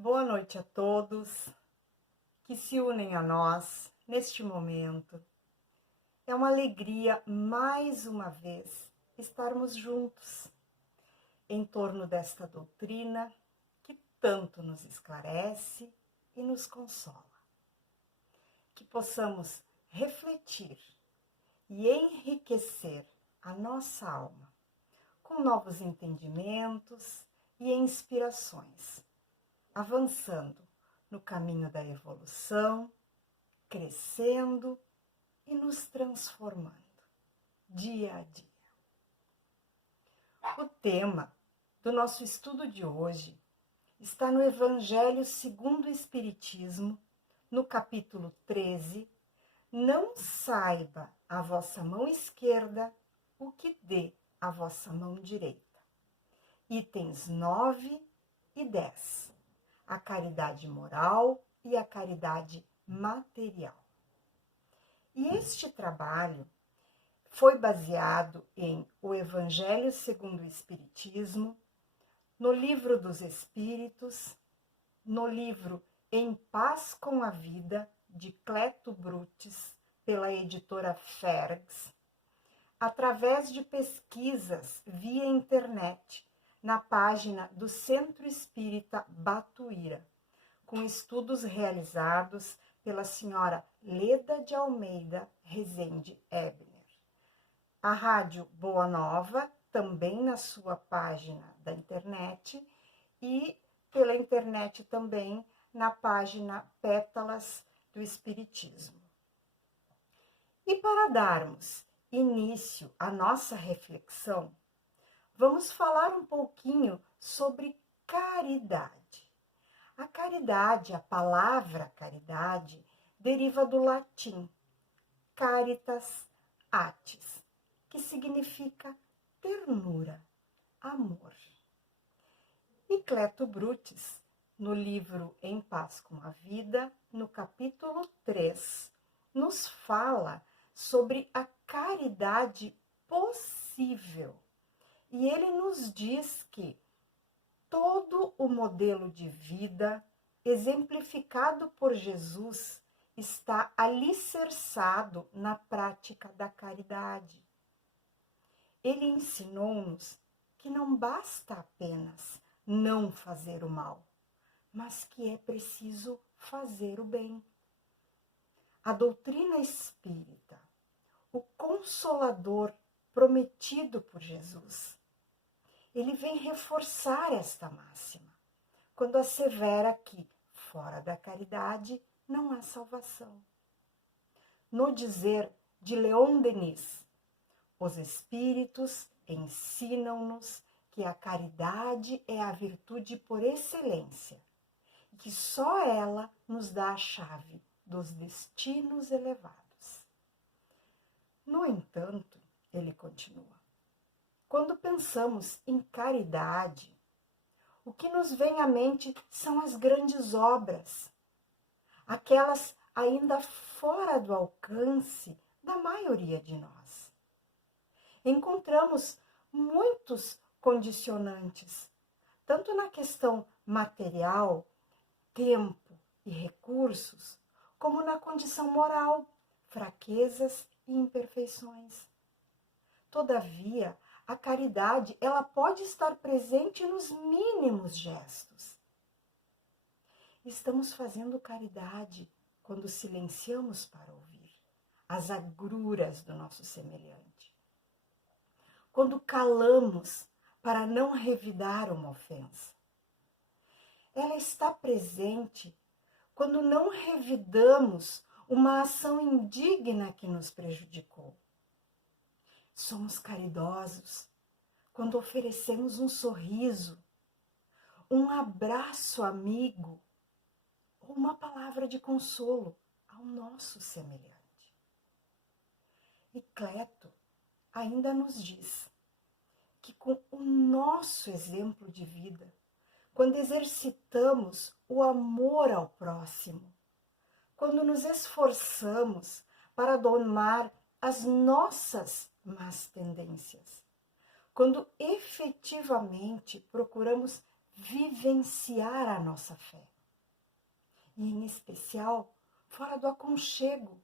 Boa noite a todos que se unem a nós neste momento. É uma alegria, mais uma vez, estarmos juntos em torno desta doutrina que tanto nos esclarece e nos consola. Que possamos refletir e enriquecer a nossa alma com novos entendimentos e inspirações, avançando no caminho da evolução, crescendo e nos transformando dia a dia. O tema do nosso estudo de hoje está no Evangelho segundo o Espiritismo, no capítulo 13, Não saiba a vossa mão esquerda o que dê a vossa mão direita. Itens 9 e 10. A caridade moral e a caridade material. E este trabalho foi baseado em O Evangelho segundo o Espiritismo, no Livro dos Espíritos, no livro Em Paz com a Vida, de Cleto Brutes, pela editora Fergs, através de pesquisas via internet, na página do Centro Espírita Batuíra, com estudos realizados pela senhora Leda de Almeida Rezende Ebner. A Rádio Boa Nova, também na sua página da internet, e pela internet também na página Pétalas do Espiritismo. E para darmos início à nossa reflexão, vamos falar um pouquinho sobre caridade. A caridade, a palavra caridade, deriva do latim caritas atis, que significa ternura, amor. E Cleto Brutes, no livro Em Paz com a Vida, no capítulo 3, nos fala sobre a caridade possível. E ele nos diz que todo o modelo de vida exemplificado por Jesus está alicerçado na prática da caridade. Ele ensinou-nos que não basta apenas não fazer o mal, mas que é preciso fazer o bem. A doutrina espírita, o Consolador prometido por Jesus, ele vem reforçar esta máxima, quando assevera que, fora da caridade, não há salvação. No dizer de Leon Denis, os Espíritos ensinam-nos que a caridade é a virtude por excelência, e que só ela nos dá a chave dos destinos elevados. No entanto, ele continua, quando pensamos em caridade, o que nos vem à mente são as grandes obras, aquelas ainda fora do alcance da maioria de nós. Encontramos muitos condicionantes, tanto na questão material, tempo e recursos, como na condição moral, fraquezas e imperfeições. Todavia, a caridade, ela pode estar presente nos mínimos gestos. Estamos fazendo caridade quando silenciamos para ouvir as agruras do nosso semelhante. Quando calamos para não revidar uma ofensa. Ela está presente quando não revidamos uma ação indigna que nos prejudicou. Somos caridosos quando oferecemos um sorriso, um abraço amigo ou uma palavra de consolo ao nosso semelhante. E Cleto ainda nos diz que com o nosso exemplo de vida, quando exercitamos o amor ao próximo, quando nos esforçamos para domar as nossas más tendências, quando efetivamente procuramos vivenciar a nossa fé. E, em especial, fora do aconchego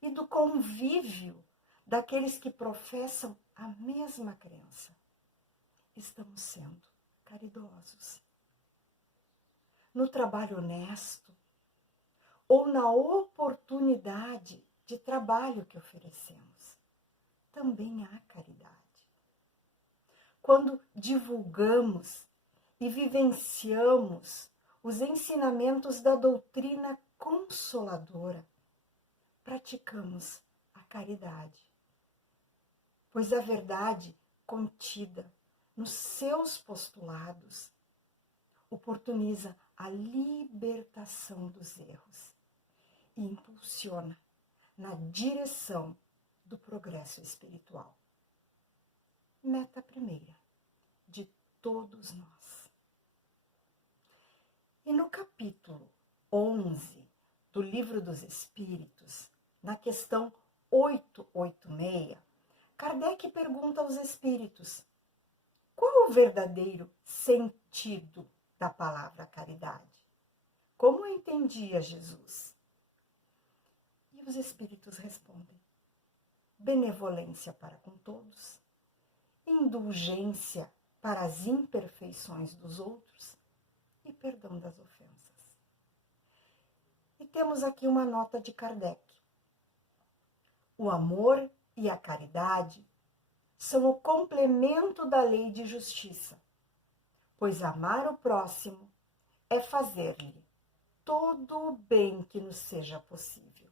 e do convívio daqueles que professam a mesma crença. Estamos sendo caridosos. No trabalho honesto ou na oportunidade de trabalho que oferecemos, também há caridade. Quando divulgamos e vivenciamos os ensinamentos da doutrina consoladora, praticamos a caridade, pois a verdade contida nos seus postulados oportuniza a libertação dos erros e impulsiona na direção do progresso espiritual. Meta primeira de todos nós. E no capítulo 11 do Livro dos Espíritos, na questão 886, Kardec pergunta aos espíritos: qual o verdadeiro sentido da palavra caridade? Como entendia Jesus? E os espíritos respondem: benevolência para com todos, indulgência para as imperfeições dos outros e perdão das ofensas. E temos aqui uma nota de Kardec. O amor e a caridade são o complemento da lei de justiça, pois amar o próximo é fazer-lhe todo o bem que nos seja possível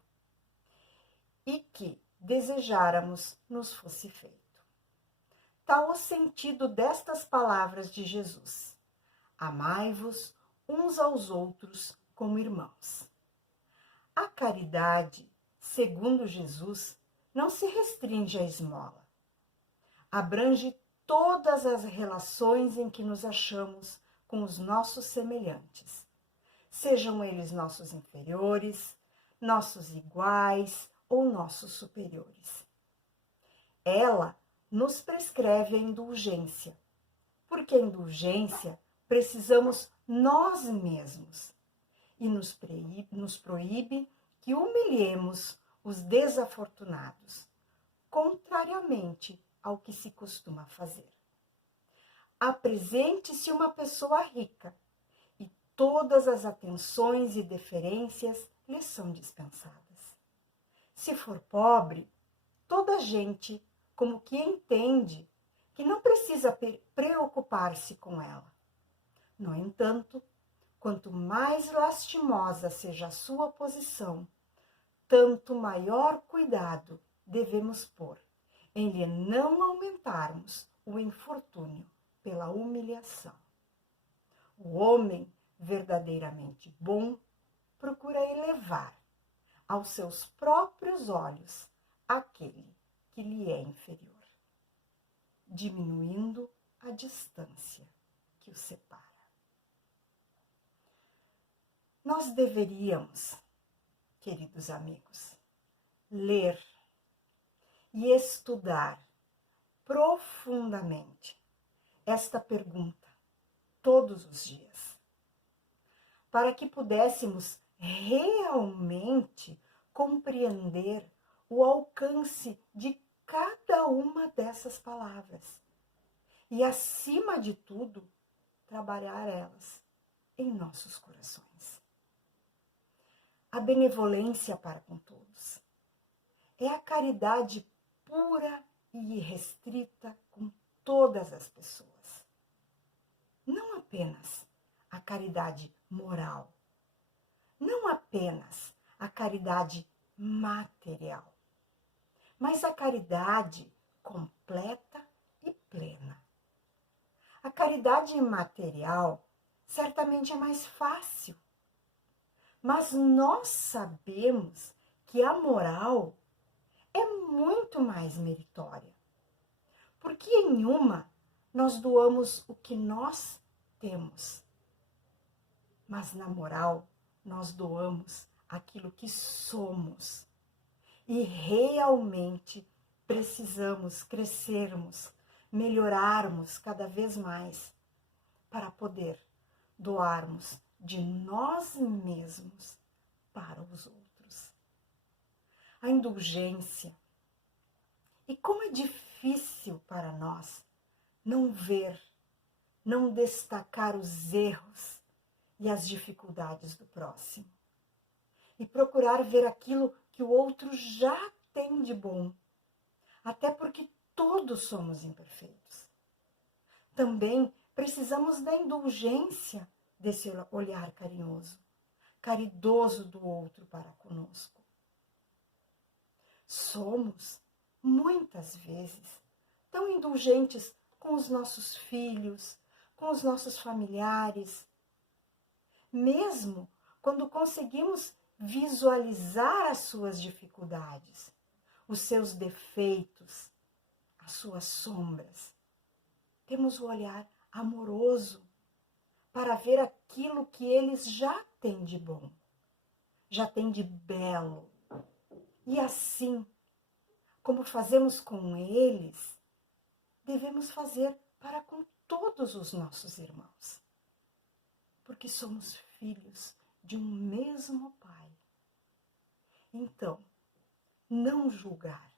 e que desejáramos nos fosse feito. Tal o sentido destas palavras de Jesus: amai-vos uns aos outros como irmãos. A caridade, segundo Jesus, não se restringe à esmola. Abrange todas as relações em que nos achamos com os nossos semelhantes, sejam eles nossos inferiores, nossos iguais ou nossos superiores. Ela nos prescreve a indulgência, porque a indulgência precisamos nós mesmos e nos proíbe que humilhemos os desafortunados, contrariamente ao que se costuma fazer. Apresente-se uma pessoa rica e todas as atenções e deferências lhe são dispensadas. Se for pobre, toda a gente como que entende que não precisa preocupar-se com ela. No entanto, quanto mais lastimosa seja a sua posição, tanto maior cuidado devemos pôr em lhe não aumentarmos o infortúnio pela humilhação. O homem verdadeiramente bom procura elevar aos seus próprios olhos aquele que lhe é inferior, diminuindo a distância que o separa. Nós deveríamos, queridos amigos, ler e estudar profundamente esta pergunta todos os dias, para que pudéssemos realmente compreender o alcance de cada uma dessas palavras e, acima de tudo, trabalhar elas em nossos corações. A benevolência para com todos é a caridade pura e irrestrita com todas as pessoas. Não apenas a caridade moral, não apenas a caridade material, mas a caridade completa e plena. A caridade material certamente é mais fácil, mas nós sabemos que a moral é muito mais meritória, porque em uma nós doamos o que nós temos, mas na moral nós doamos aquilo que somos e realmente precisamos crescermos, melhorarmos cada vez mais para poder doarmos de nós mesmos para os outros. A indulgência. E como é difícil para nós não ver, não destacar os erros e as dificuldades do próximo. E procurar ver aquilo que o outro já tem de bom. Até porque todos somos imperfeitos. Também precisamos da indulgência desse olhar carinhoso, caridoso do outro para conosco. Somos, muitas vezes, tão indulgentes com os nossos filhos, com os nossos familiares, mesmo quando conseguimos visualizar as suas dificuldades, os seus defeitos, as suas sombras. Temos o olhar amoroso para ver aquilo que eles já têm de bom, já têm de belo. E assim, como fazemos com eles, devemos fazer para com todos os nossos irmãos. Porque somos filhos de um mesmo Pai. Então, não julgar,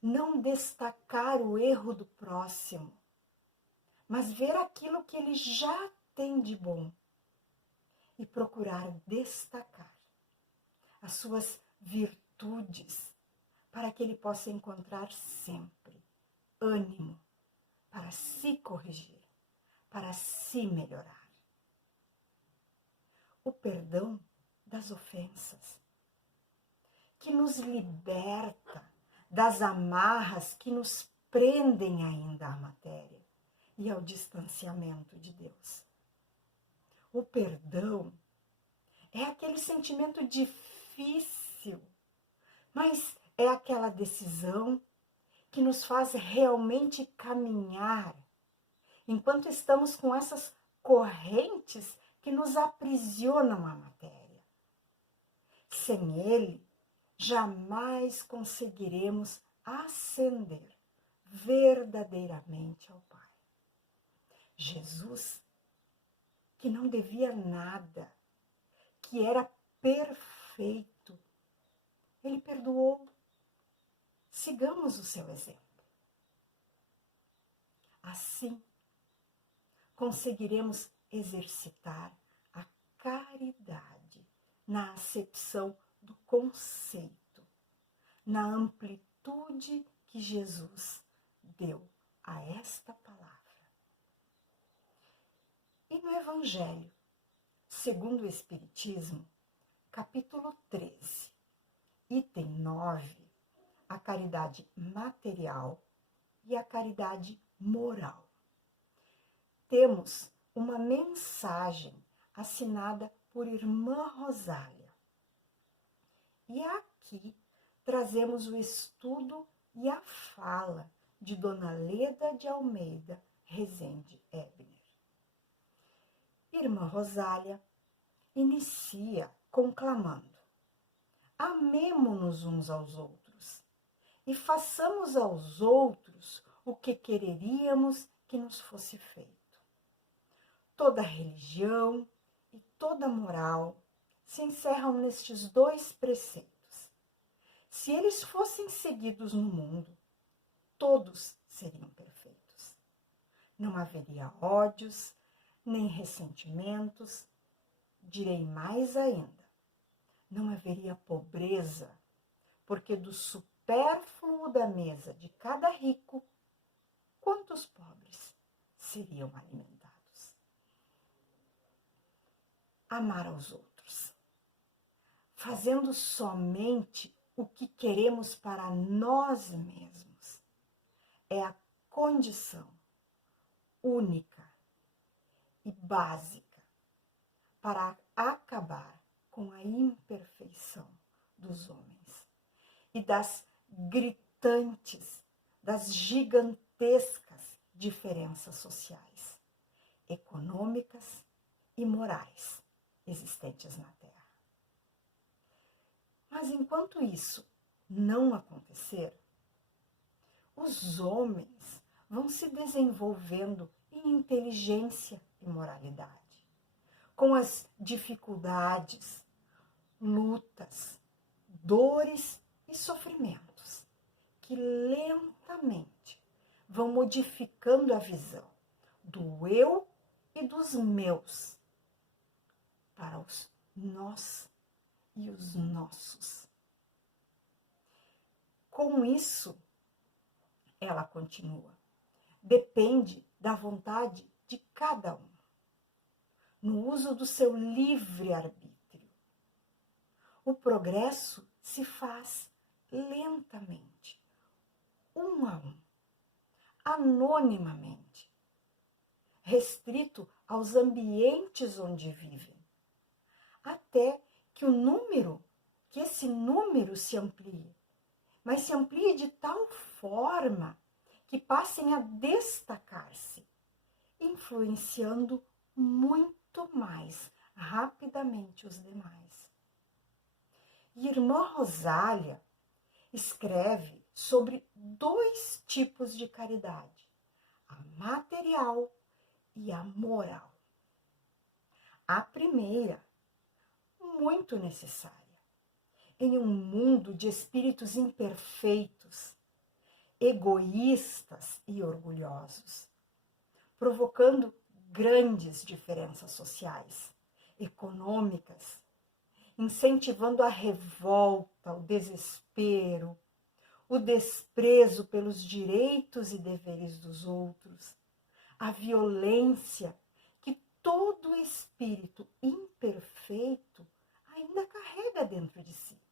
não destacar o erro do próximo, mas ver aquilo que ele já tem de bom e procurar destacar as suas virtudes para que ele possa encontrar sempre ânimo para se corrigir, para se melhorar. O perdão das ofensas, que nos liberta das amarras que nos prendem ainda à matéria e ao distanciamento de Deus. O perdão é aquele sentimento difícil, mas é aquela decisão que nos faz realmente caminhar, enquanto estamos com essas correntes que nos aprisionam à matéria. Sem ele, jamais conseguiremos ascender verdadeiramente ao Pai. Jesus, que não devia nada, que era perfeito, ele perdoou. Sigamos o seu exemplo. Assim, conseguiremos exercitar a caridade na acepção do conceito, na amplitude que Jesus deu a esta palavra. E no Evangelho, segundo o Espiritismo, capítulo 13, item 9, a caridade material e a caridade moral. Temos uma mensagem assinada por Irmã Rosália. E aqui trazemos o estudo e a fala de Dona Leda de Almeida Rezende Ebner. Irmã Rosália inicia conclamando: amemo-nos uns aos outros e façamos aos outros o que quereríamos que nos fosse feito. Toda religião e toda moral se encerram nestes dois preceitos. Se eles fossem seguidos no mundo, todos seriam perfeitos. Não haveria ódios, nem ressentimentos. Direi mais ainda, não haveria pobreza, porque do supérfluo da mesa de cada rico, quantos pobres seriam alimentados? Amar aos outros, fazendo somente o que queremos para nós mesmos, é a condição única e básica para acabar com a imperfeição dos homens e das gritantes, das gigantescas diferenças sociais, econômicas e morais existentes na Terra. Mas enquanto isso não acontecer, os homens vão se desenvolvendo em inteligência e moralidade. com as dificuldades, lutas, dores e sofrimentos que lentamente vão modificando a visão do eu e dos meus para os nós e os nossos. Com isso, ela continua, depende da vontade de cada um, no uso do seu livre-arbítrio. O progresso se faz lentamente, um a um, anonimamente, restrito aos ambientes onde vivem, até que esse número se amplie, mas se amplie de tal forma que passem a destacar-se, influenciando muito mais rapidamente os demais. E irmã Rosália escreve sobre 2 tipos de caridade, a material e a moral. A primeira, muito necessária, em um mundo de espíritos imperfeitos, egoístas e orgulhosos, provocando grandes diferenças sociais, econômicas, incentivando a revolta, o desespero, o desprezo pelos direitos e deveres dos outros, a violência que todo espírito imperfeito ainda carrega dentro de si.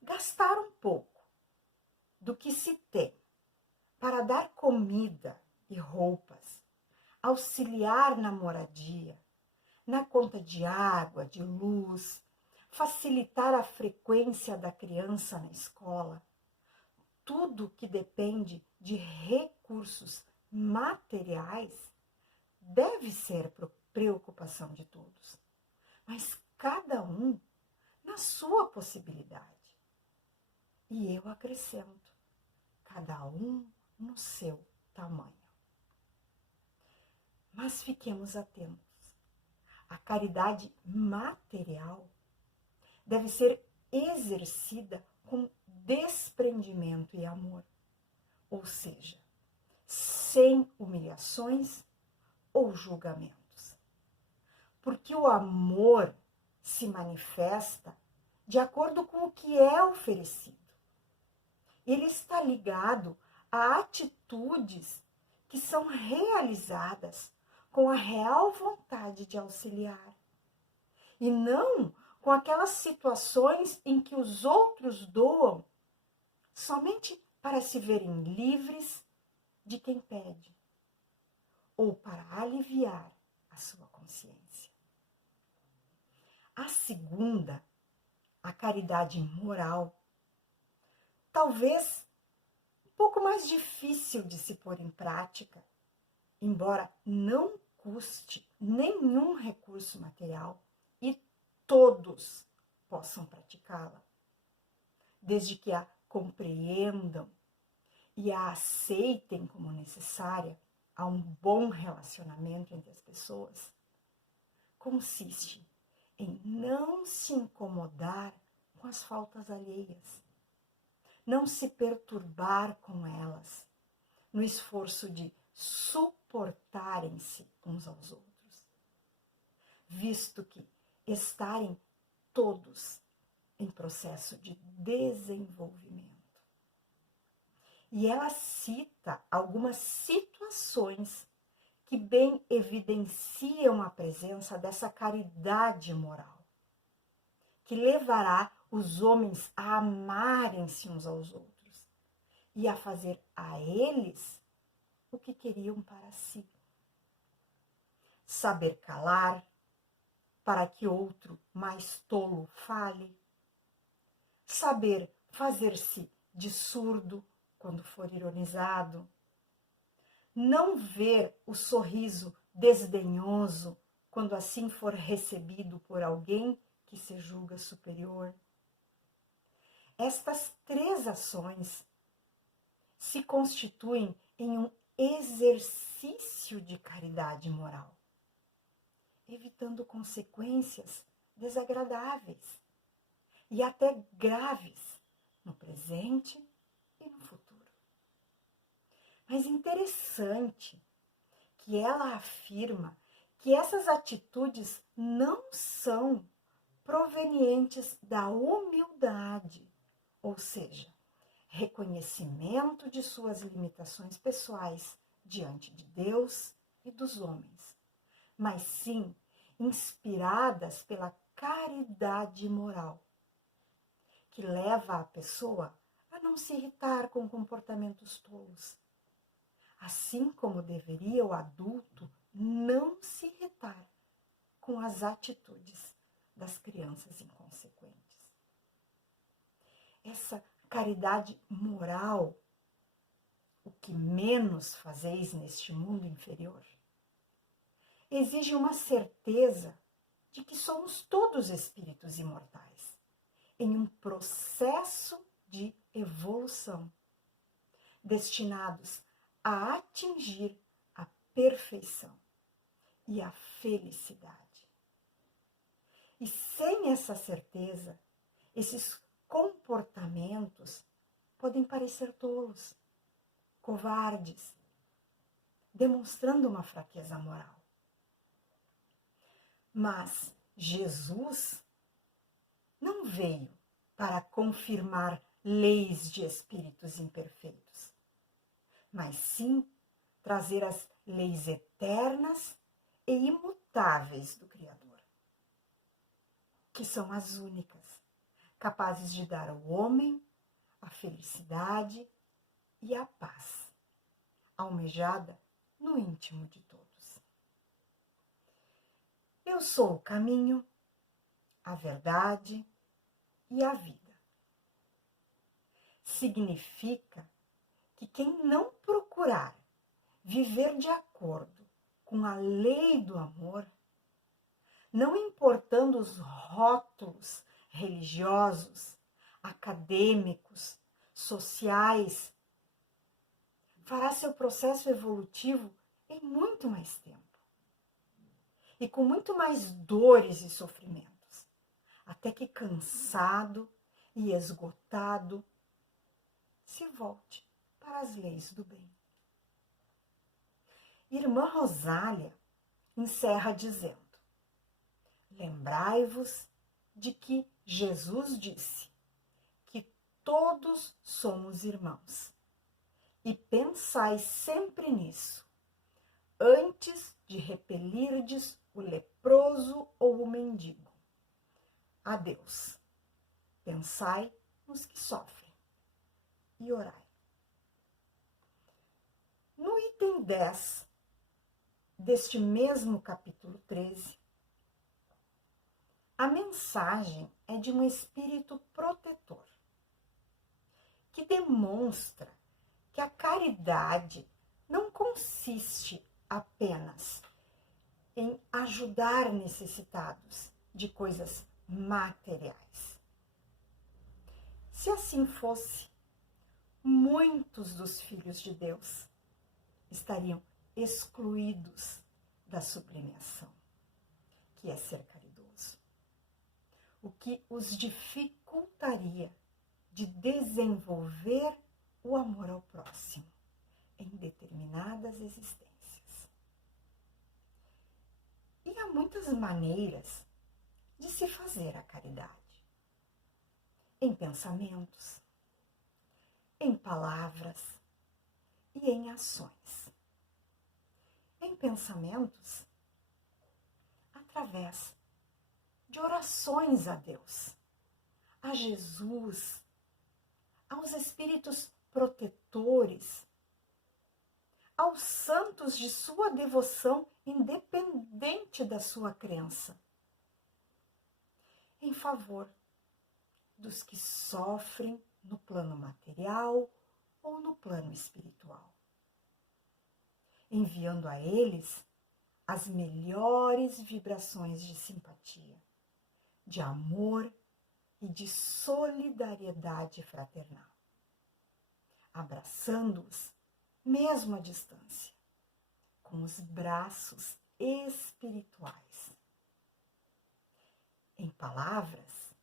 Gastar um pouco do que se tem para dar comida e roupas, auxiliar na moradia, na conta de água, de luz, facilitar a frequência da criança na escola, tudo que depende de recursos materiais deve ser preocupação de todos, mas cada um na sua possibilidade. E eu acrescento, cada um no seu tamanho. Mas fiquemos atentos. A caridade material deve ser exercida com desprendimento e amor, ou seja, sem humilhações ou julgamentos. Porque o amor se manifesta de acordo com o que é oferecido. Ele está ligado a atitudes que são realizadas com a real vontade de auxiliar, e não com aquelas situações em que os outros doam somente para se verem livres de quem pede, ou para aliviar a sua consciência. A segunda, a caridade moral, talvez um pouco mais difícil de se pôr em prática, embora não custe nenhum recurso material e todos possam praticá-la, desde que a compreendam e a aceitem como necessária a um bom relacionamento entre as pessoas, consiste em não se incomodar com as faltas alheias, não se perturbar com elas, no esforço de suportarem-se uns aos outros, visto que estarem todos em processo de desenvolvimento. E ela cita algumas situações que bem evidenciam a presença dessa caridade moral, que levará os homens a amarem-se uns aos outros e a fazer a eles o que queriam para si. Saber calar, para que outro mais tolo fale. Saber fazer-se de surdo quando for ironizado. Não ver o sorriso desdenhoso quando assim for recebido por alguém que se julga superior. Estas 3 ações se constituem em um exercício de caridade moral. evitando consequências desagradáveis e até graves no presente e no futuro. Mas interessante que ela afirma que essas atitudes não são provenientes da humildade, ou seja, reconhecimento de suas limitações pessoais diante de Deus e dos homens, mas sim inspiradas pela caridade moral, que leva a pessoa a não se irritar com comportamentos tolos, assim como deveria o adulto não se irritar com as atitudes das crianças inconsequentes. Essa caridade moral, o que menos fazeis neste mundo inferior, exige uma certeza de que somos todos espíritos imortais, em um processo de evolução, destinados a atingir a perfeição e a felicidade. E sem essa certeza, esses comportamentos podem parecer tolos, covardes, demonstrando uma fraqueza moral. Mas Jesus não veio para confirmar leis de espíritos imperfeitos, mas sim trazer as leis eternas e imutáveis do Criador, que são as únicas, capazes de dar ao homem a felicidade e a paz, almejada no íntimo de todos. Eu sou o caminho, a verdade e a vida. Significa que quem não procurar viver de acordo com a lei do amor, não importando os rótulos religiosos, acadêmicos, sociais, fará seu processo evolutivo em muito mais tempo e com muito mais dores e sofrimentos, até que cansado e esgotado se volte para as leis do bem. Irmã Rosália encerra dizendo: lembrai-vos de que Jesus disse que todos somos irmãos, e pensai sempre nisso, antes de repelirdes o leproso ou o mendigo. Adeus. Pensai nos que sofrem e orai. No item 10 deste mesmo capítulo 13, a mensagem é de um espírito protetor, que demonstra que a caridade não consiste apenas em ajudar necessitados de coisas materiais. Se assim fosse, muitos dos filhos de Deus estariam excluídos da sublimação, que é ser caridoso, o que os dificultaria de desenvolver o amor ao próximo em determinadas existências. E há muitas maneiras de se fazer a caridade: em pensamentos, em palavras e em ações. Em pensamentos, através de orações a Deus, a Jesus, aos espíritos protetores, aos santos de sua devoção, independente da sua crença, em favor dos que sofrem no plano material ou no plano espiritual, enviando a eles as melhores vibrações de simpatia, de amor e de solidariedade fraternal, abraçando-os mesmo à distância, com os braços espirituais, em palavras,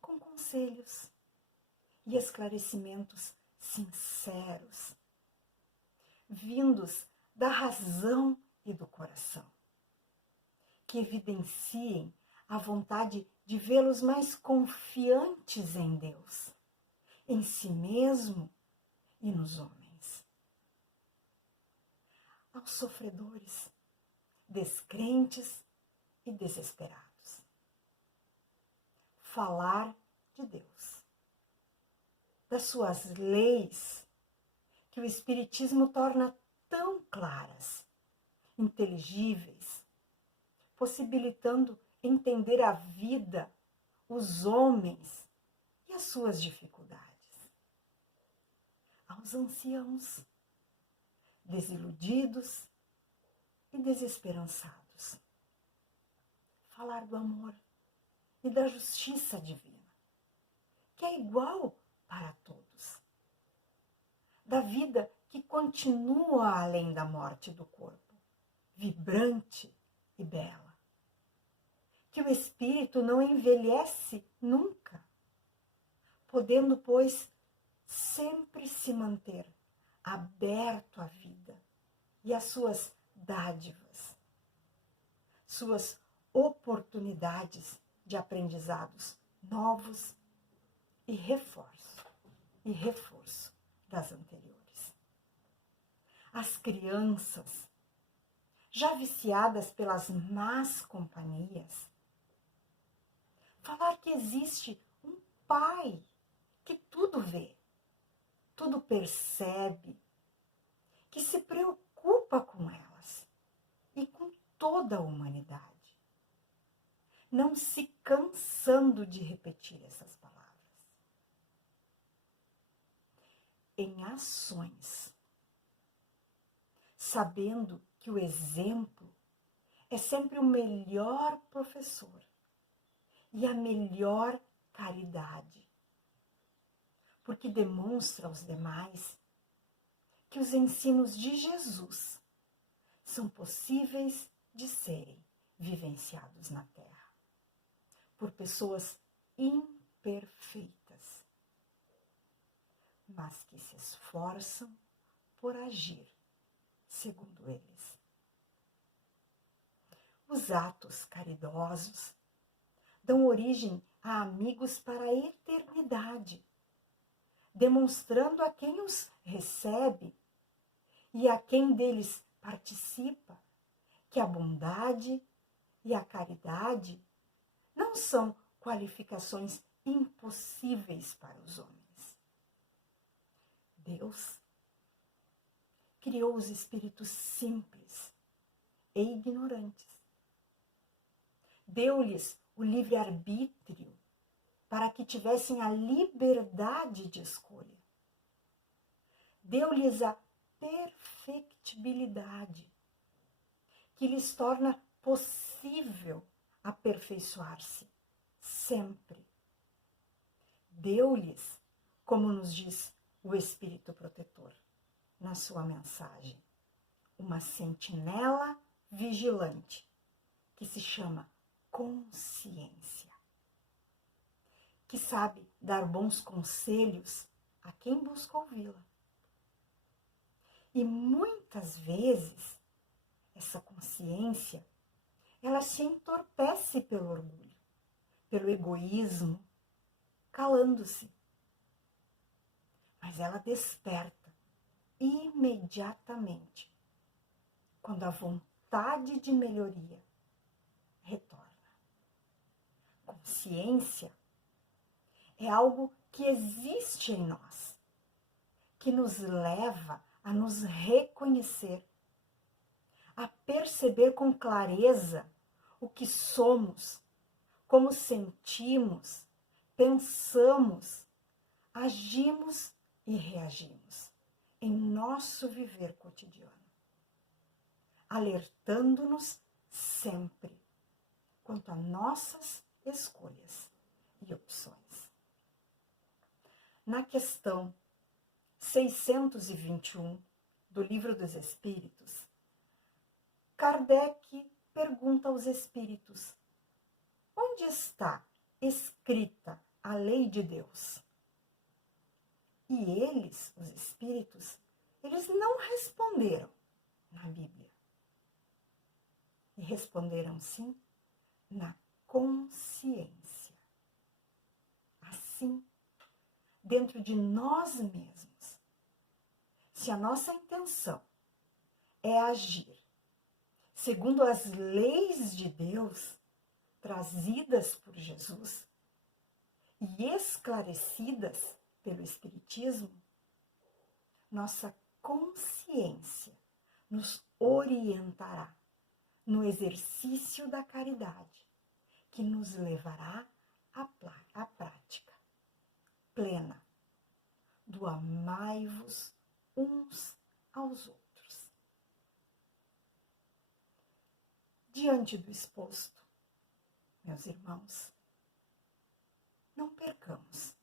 com conselhos e esclarecimentos sinceros, vindos da razão e do coração, que evidenciem a vontade de vê-los mais confiantes em Deus, em si mesmo e nos homens. Aos sofredores, descrentes e desesperados. Falar de Deus, das suas leis, que o Espiritismo torna tão claras, inteligíveis, possibilitando entender a vida, os homens e as suas dificuldades. Aos anciãos, desiludidos e desesperançados. Falar do amor e da justiça divina, que é igual para todos. Da vida que continua além da morte do corpo, vibrante e bela. Que o espírito não envelhece nunca, podendo, pois, sempre se manter aberto à vida e às suas dádivas, suas oportunidades de aprendizados novos e reforço das anteriores. As crianças, já viciadas pelas más companhias, falar que existe um Pai que tudo vê, tudo percebe, que se preocupa com elas e com toda a humanidade, não se cansando de repetir essas palavras. Em ações, sabendo que o exemplo é sempre o melhor professor e a melhor caridade, porque demonstra aos demais que os ensinos de Jesus são possíveis de serem vivenciados na Terra por pessoas imperfeitas, mas que se esforçam por agir segundo eles. Os atos caridosos dão origem a amigos para a eternidade, demonstrando a quem os recebe e a quem deles participa que a bondade e a caridade não são qualificações impossíveis para os homens. Deus criou os espíritos simples e ignorantes. Deu-lhes o livre-arbítrio para que tivessem a liberdade de escolha. Deu-lhes a perfectibilidade, que lhes torna possível aperfeiçoar-se sempre. Deu-lhes, como nos diz o Espírito Protetor na sua mensagem, uma sentinela vigilante, que se chama consciência, que sabe dar bons conselhos a quem busca ouvi-la. E muitas vezes, essa consciência, ela se entorpece pelo orgulho, pelo egoísmo, calando-se. Mas ela desperta imediatamente, quando a vontade de melhoria retorna. Consciência é algo que existe em nós, que nos leva a nos reconhecer, a perceber com clareza o que somos, como sentimos, pensamos, agimos e reagimos em nosso viver cotidiano, alertando-nos sempre quanto a nossas escolhas e opções. Na questão 621 do Livro dos Espíritos, Kardec pergunta aos espíritos onde está escrita a lei de Deus? E eles, os espíritos, eles não responderam na Bíblia. E responderam sim na consciência. Assim, dentro de nós mesmos, se a nossa intenção é agir segundo as leis de Deus trazidas por Jesus e esclarecidas pelo Espiritismo, nossa consciência nos orientará no exercício da caridade, que nos levará à prática plena do amai-vos uns aos outros. Diante do exposto, meus irmãos, não percamos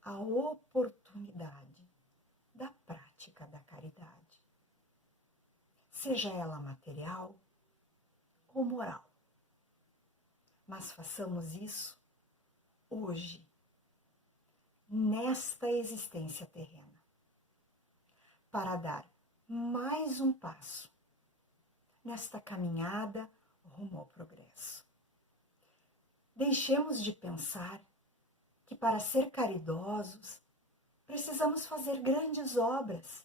a oportunidade da prática da caridade, seja ela material ou moral. Mas façamos isso hoje, nesta existência terrena, para dar mais um passo nesta caminhada rumo ao progresso. Deixemos de pensar que para ser caridosos precisamos fazer grandes obras.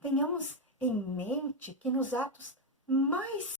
Tenhamos em mente que nos atos mais